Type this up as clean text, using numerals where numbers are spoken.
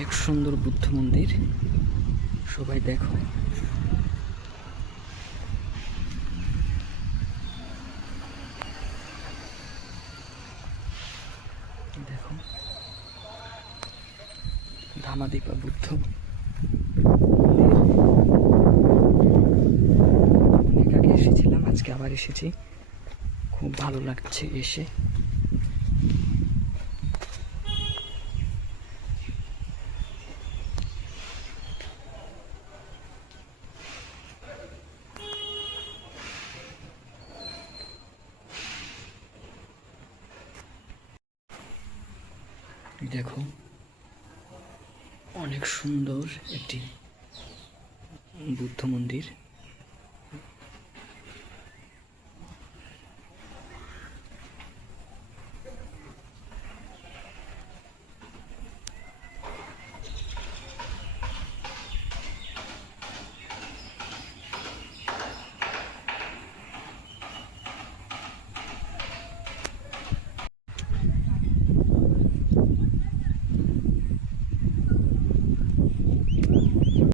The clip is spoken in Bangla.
অনেক সুন্দর বুদ্ধ মন্দির, সবাই দেখো। দেখো ধামাদীপা বুদ্ধ অনেক আগে এসেছিলাম, আজকে আবার এসেছি, খুব ভালো লাগছে এসে। দেখো অনেক সুন্দর একটি বুদ্ধ মন্দির।